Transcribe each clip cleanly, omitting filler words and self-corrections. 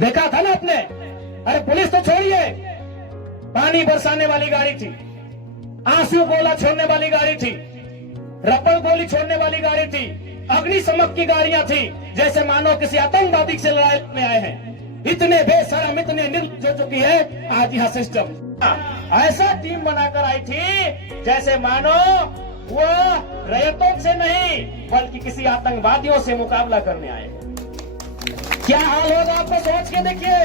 देखा था ना आपने? अरे पुलिस तो छोड़िए, पानी बरसाने वाली गाड़ी थी, आंसू गोला छोड़ने वाली गाड़ी थी, रबड़ गोली छोड़ने वाली गाड़ी थी, अग्निशमक की गाड़ियां थी, जैसे मानो किसी आतंकवादी से लड़ाई में आए हैं। इतने बेशरम, इतने निर्लज्ज हो चुकी है आज यह सिस्टम। ऐसा टीम बनाकर आई थी जैसे मानो वो रैयतों से नहीं बल्कि किसी आतंकवादियों से मुकाबला करने आए। क्या हाल होगा आपको सोच के देखिए।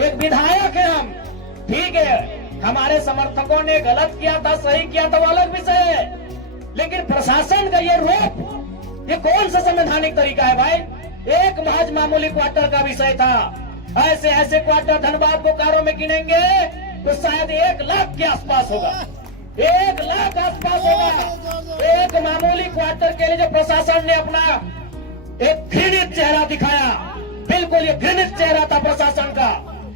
एक विधायक है हम, ठीक है, हमारे समर्थकों ने गलत किया था, सही किया था, वो अलग विषय है, लेकिन प्रशासन का ये रूप, ये कौन सा संवैधानिक तरीका है भाई? एक महज मामूली क्वार्टर का विषय था। ऐसे ऐसे क्वार्टर धनबाद बोकारो में गिनेंगे तो शायद 1 लाख के आसपास होगा, 1 लाख आसपास होगा। एक मामूली क्वार्टर के लिए जो प्रशासन ने अपना एक घृणित चेहरा दिखाया, बिल्कुल ये घृणित चेहरा था प्रशासन का,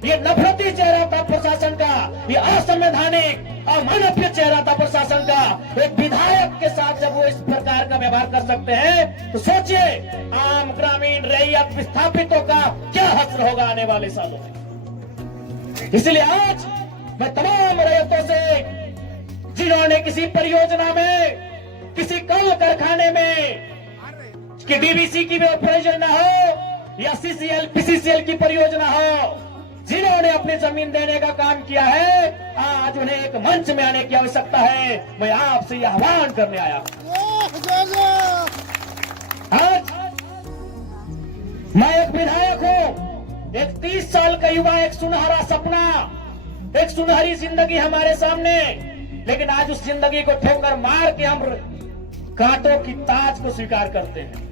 ये नफरती चेहरा था प्रशासन का, ये असंवैधानिक अमानवीय चेहरा था प्रशासन का। एक विधायक के साथ जब वो इस प्रकार का व्यवहार कर सकते हैं तो सोचिए आम ग्रामीण रैयत विस्थापितों का क्या हश्र होगा आने वाले सालों में। इसलिए आज मैं तमाम रैयतों से, जिन्होंने किसी परियोजना में, किसी कल कारखाने में कि डीवीसी की परियोजना हो या सीसीएल पीसीसीएल की परियोजना हो, जिन्होंने अपनी जमीन देने का काम किया है, आज उन्हें एक मंच में आने की आवश्यकता है। मैं आपसे यह आह्वान करने आया। आज मैं एक विधायक हूं, एक 30 साल का युवा, एक सुनहरा सपना, एक सुनहरी जिंदगी हमारे सामने, लेकिन आज उस जिंदगी को ठोकर मार के हम कांटों की ताज को स्वीकार करते हैं।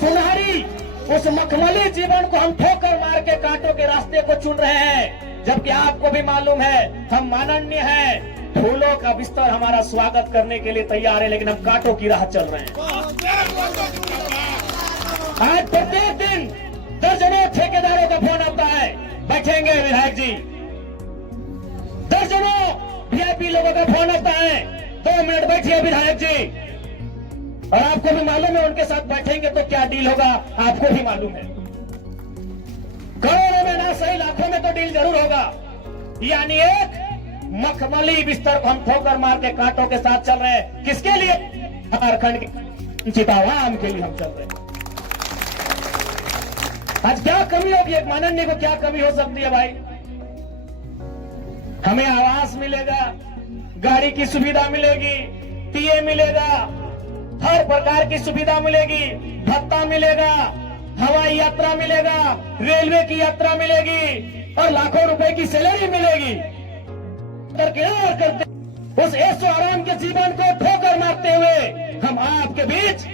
सुनहरी उस मखमली जीवन को हम ठोकर मार के कांटों के रास्ते को चुन रहे हैं, जबकि आपको भी मालूम है हम माननीय हैं, फूलों का बिस्तर हमारा स्वागत करने के लिए तैयार है, लेकिन हम कांटों की राह चल रहे हैं। आज प्रत्येक दिन दर्जनों ठेकेदारों का फोन आता है, बैठेंगे विधायक जी, दर्जनों वीआईपी लोगों का फोन आता है, 2 मिनट बैठिए विधायक जी। और आपको भी मालूम है उनके साथ बैठेंगे तो क्या डील होगा, आपको भी मालूम है। करोड़ों में ना सही लाखों में तो डील जरूर होगा। यानी एक मखमली बिस्तर को हम ठोकर मार के कांटों के साथ चल रहे हैं। किसके लिए? झारखंड के चितावाम के लिए हम चल रहे हैं। आज क्या कमी होगी, एक माननीय को क्या कमी हो सकती है भाई? हमें आवास मिलेगा, गाड़ी की सुविधा मिलेगी, टीए मिलेगा, हर प्रकार की सुविधा मिलेगी, भत्ता मिलेगा, हवाई यात्रा मिलेगा, रेलवे की यात्रा मिलेगी और लाखों रुपए की सैलरी मिलेगी। करते उस ऐशो आराम के जीवन को ठोकर मारते हुए हम आपके बीच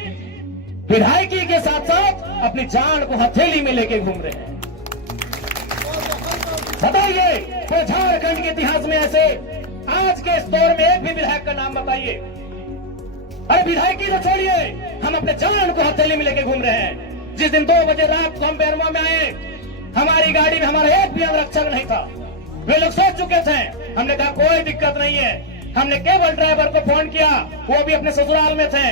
विधायकी के साथ साथ अपनी जान को हथेली में लेके घूम रहे हैं। बताइए तो झारखंड के इतिहास में ऐसे आज के इस दौर में एक भी विधायक का नाम बताइए। अरे विधायकी तो छोड़िए, हम अपने जान को हथेली में लेके घूम रहे हैं। जिस दिन 2 बजे रात को हम बेरमो में आए, हमारी गाड़ी में हमारा एक भी अंगरक्षक नहीं था। वे लोग सोच चुके थे, हमने कहा कोई दिक्कत नहीं है। हमने केवल ड्राइवर को फोन किया, वो भी अपने ससुराल में थे,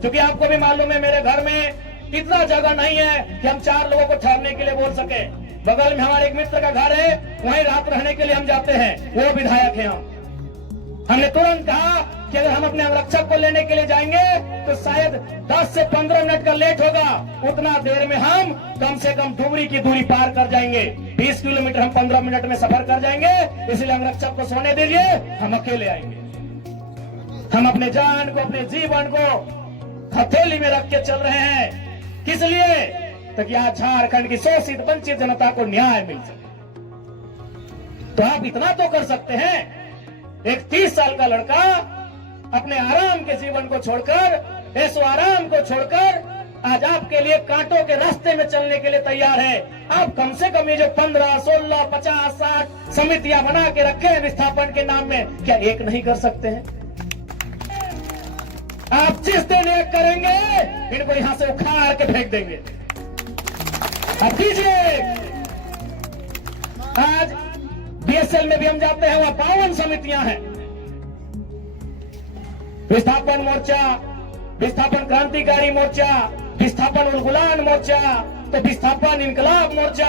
क्योंकि आपको भी मालूम है मेरे घर में इतना जगह नहीं है कि हम 4 लोगों को ठहरने के लिए बोल सके। बगल में हमारे एक मित्र का घर है, वहीं रात रहने के लिए हम जाते हैं, वो विधायक है। हमने तुरंत कहा कि अगर हम अपने अंगरक्षक को लेने के लिए जाएंगे तो शायद 10 से 15 मिनट का लेट होगा, उतना देर में हम कम से कम डुमरी की दूरी पार कर जाएंगे। 20 किलोमीटर हम 15 मिनट में सफर कर जाएंगे, इसलिए अंगरक्षक को सोने दीजिए, हम अकेले आएंगे। हम अपने जान को, अपने जीवन को हथेली में रख के चल रहे हैं। किस लिए? ताकि आज झारखंड की शोषित वंचित जनता को न्याय मिल सके। तो आप इतना तो कर सकते हैं, एक 30 साल का लड़का अपने आराम के जीवन को छोड़कर, ऐसो आराम को छोड़कर आज आपके लिए कांटों के रास्ते में चलने के लिए तैयार है। आप कम से कम ये जो 15, 16, 50, 60 समितियां बना के रखे हैं विस्थापन के नाम में, क्या एक नहीं कर सकते हैं? आप जिस दिन एक करेंगे इनको यहां से उखाड़ के फेंक देंगे। अब कीजिए। आज बीएसएल में भी हम जाते हैं, वहां 52 समितियां हैं। विस्थापन मोर्चा, विस्थापन क्रांतिकारी मोर्चा, विस्थापन उल गुलाम मोर्चा, तो विस्थापन इनकलाब मोर्चा,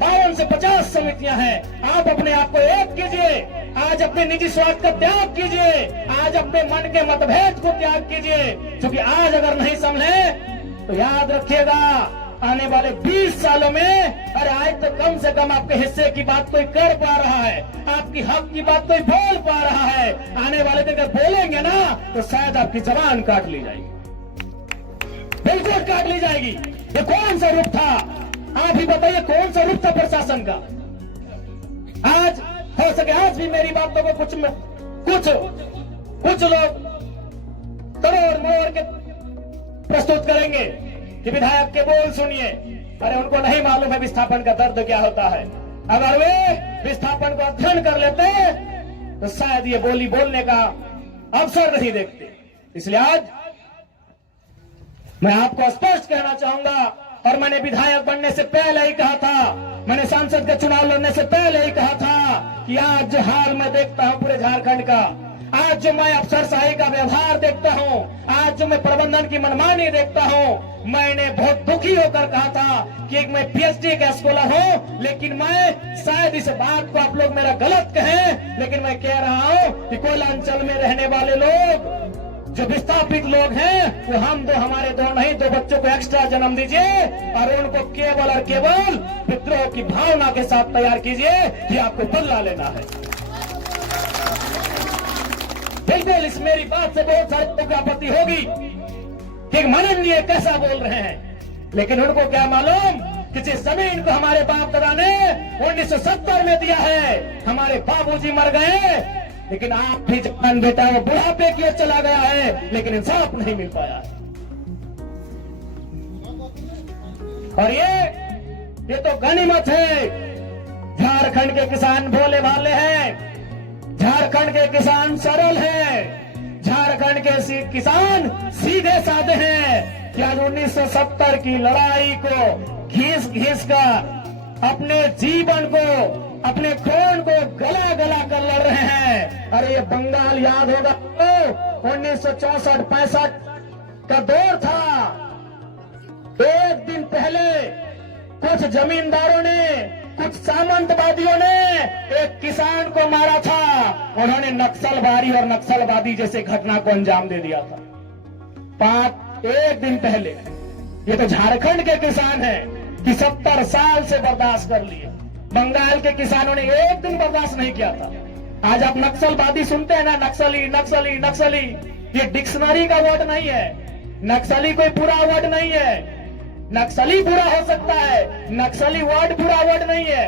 52 से 50 समितियां हैं। आप अपने आप को एक कीजिए, आज अपने निजी स्वार्थ का त्याग कीजिए, आज अपने मन के मतभेद को त्याग कीजिए, क्योंकि आज अगर नहीं संभले तो याद रखिएगा आने वाले 20 सालों में, अरे आज तो कम से कम आपके हिस्से की बात कोई कर पा रहा है, आपकी हक की बात कोई बोल पा रहा है, आने वाले दिन अगर बोलेंगे ना तो शायद आपकी जबान काट ली जाएगी, बिल्कुल काट ली जाएगी। ये कौन सा रूप था? आप ही बताइए, कौन सा रूप था प्रशासन का? आज हो सके आज भी मेरी बातों को कुछ लोग तोड़ मोड़ के प्रस्तुत करेंगे कि विधायक के बोल सुनिए। अरे उनको नहीं मालूम है विस्थापन का दर्द क्या होता है। अगर वे विस्थापन को अध्ययन कर लेते तो शायद ये बोली बोलने का अवसर नहीं देखते। इसलिए आज मैं आपको स्पष्ट कहना चाहूंगा, और मैंने विधायक बनने से पहले ही कहा था, मैंने सांसद का चुनाव लड़ने से पहले ही कहा था कि आज जो हाल मैं देखता हूं पूरे झारखंड का, आज जो मैं अफसरशाही का व्यवहार देखता हूं, आज जो मैं प्रबंधन की मनमानी देखता हूं, मैंने बहुत दुखी होकर कहा था कि एक मैं पीएचडी का स्कॉलर हूं, लेकिन मैं शायद इस बात को आप लोग मेरा गलत कहें, लेकिन मैं कह रहा हूं कि कोयलांचल में रहने वाले लोग जो विस्थापित लोग हैं, वो हम दो, हमारे दो नहीं, 2 बच्चों को एक्स्ट्रा जन्म दीजिए और उनको केवल और केवल विद्रोह की भावना के साथ तैयार कीजिए कि आपको बदला लेना है। बिल्कुल इस मेरी बात से बहुत सारे लोगों को आपत्ति होगी कि माननीय कैसा बोल रहे हैं, लेकिन उनको क्या मालूम कि जिस जमीन को हमारे बाप दादा ने 1970 में दिया है, हमारे बाबूजी मर गए, लेकिन आप भी जवान बेटा वो बुढ़ापे की ओर चला गया है, लेकिन इंसाफ नहीं मिल पाया। और ये तो गनीमत है। झारखंड के किसान भोले भाले हैं, झारखंड के किसान सरल हैं, झारखंड के किसान सीधे साधे हैं कि आज 1970 की लड़ाई को घिस कर अपने जीवन को, अपने खून को गला गला कर लड़ रहे हैं। अरे ये बंगाल याद होगा तो 1964-65 का दौर था। एक दिन पहले कुछ जमींदारों ने, कुछ सामंतवादियों ने एक किसान को मारा था। उन्होंने नक्सलवादी और नक्सलवादी जैसे घटना को अंजाम दे दिया था। एक दिन पहले ये तो झारखंड के किसान हैं कि 70 साल से बर्दाश्त कर लिए। बंगाल के किसानों ने एक दिन बर्दाश्त नहीं किया था। आज आप नक्सलवादी सुनते हैं ना, नक्सली नक्सली नक्सली, ये डिक्शनरी का वर्ड नहीं है। नक्सली कोई बुरा वर्ड नहीं है। नक्सली बुरा हो सकता है, नक्सली वर्ड बुरा वर्ड नहीं है।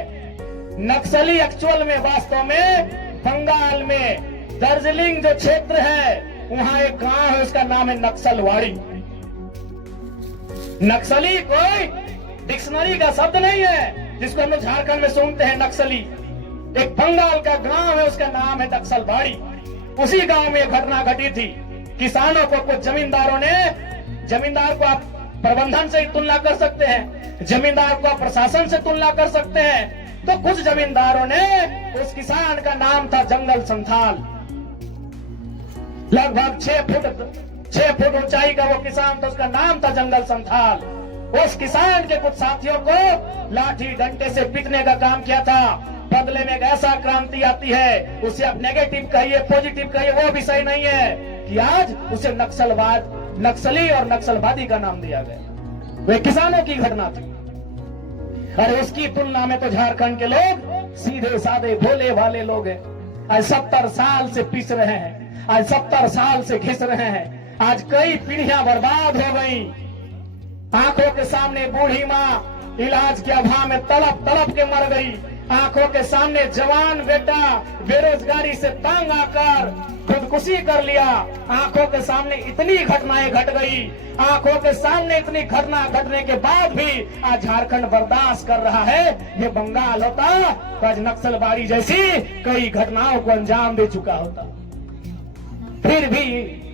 नक्सली एक्चुअल में, वास्तव में बंगाल में दार्जिलिंग जो क्षेत्र है, वहां एक गांव है, उसका नाम है नक्सलवाड़ी। नक्सली कोई डिक्शनरी का शब्द नहीं है जिसको हम लोग झारखंड में सुनते हैं नक्सली। एक बंगाल का गांव है, उसका नाम है नक्सलवाड़ी। उसी गांव में घटना घटी थी। किसानों को कुछ जमींदारों ने, जमींदार को आप प्रबंधन से तुलना कर सकते हैं, जमींदार को आप प्रशासन से तुलना कर सकते हैं, तो कुछ जमींदारों ने, उस किसान का नाम था जंगल संथाल। लगभग 6 फुट ऊंचाई का वो किसान था, उसका नाम था जंगल संथाल। उस किसान के कुछ साथियों को लाठी डंडे से पीटने का काम किया था। बदले में एक ऐसा क्रांति आती है, उसे आप नेगेटिव कहिए, पॉजिटिव कहिए, वो भी सही नहीं है कि आज उसे नक्सली और नक्सलवादी का नाम दिया गया। वे किसानों की घटना थी। और उसकी तुलना में तो झारखंड के लोग सीधे साधे भोले भाले लोग हैं। आज 70 साल से पीस रहे हैं, आज 70 साल से घिस रहे हैं। आज कई पीढ़ियां बर्बाद हो गई। आंखों के सामने बूढ़ी माँ इलाज के अभाव में तड़प तड़प के मर गई। आंखों के सामने जवान बेटा बेरोजगारी से तंग आकर खुदकुशी कर लिया। आंखों के सामने इतनी घटनाएं घट गई। आंखों के सामने इतनी घटना घटने के बाद भी आज झारखंड बर्दाश्त कर रहा है। ये बंगाल होता तो आज नक्सलबाड़ी जैसी कई घटनाओं को अंजाम दे चुका होता। फिर भी